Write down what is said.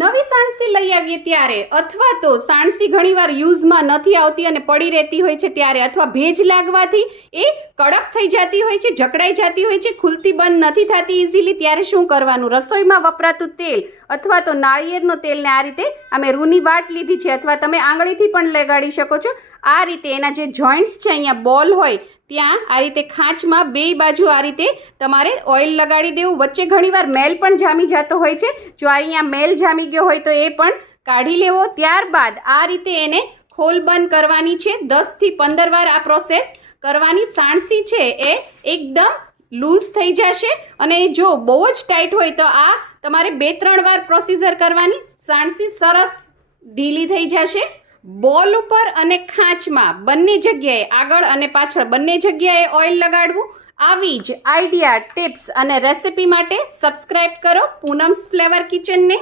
નવી સાણસી લઈ આવીએ ત્યારે અથવા તો સાણસી ઘણીવાર યુઝમાં નથી આવતી અને પડી રહેતી હોય છે ત્યારે અથવા ભેજ લાગવાથી એ કડક થઈ જતી હોય છે, જકડાઈ જતી હોય છે, ખુલતી બંધ નથી થતી ઇઝીલી, ત્યારે શું કરવાનું? રસોઈમાં વપરાતું તેલ અથવા તો નાળિયેરનું તેલને આ રીતે અમે રૂની વાટ લીધી છે અથવા તમે આંગળીથી પણ લગાડી શકો છો. આ રીતે એના જે જોઈન્ટ્સ છે અહીંયા બોલ હોય ત્યાં આ રીતે ખાંચમાં બે બાજુ આ રીતે તમારે ઓઇલ લગાડી દેવું. વચ્ચે ઘણીવાર મેલ પણ જામી જતો હોય છે, જો અહીંયા મેલ જામી ગયો હોય તો એ પણ કાઢી લેવો. ત્યારબાદ આ રીતે એને ખોલ બંધ કરવાની છે. 10 થી 15 વાર આ પ્રોસેસ કરવાની. સાણસી છે એ એકદમ લૂઝ થઈ જશે અને જો બહુ જ ટાઈટ હોય તો આ તમારે 2-3 વાર પ્રોસીજર કરવાની. સાણસી સરસ ઢીલી થઈ જશે. બોલ ઉપર અને ખાંચમાં બંને જગ્યાએ આગળ અને પાછળ બંને જગ્યાએ ઓઇલ લગાડવું. આવી જ આઈડિયા, ટિપ્સ અને રેસિપી માટે સબસ્ક્રાઈબ કરો પૂનમ્સ ફ્લેવર કિચનને.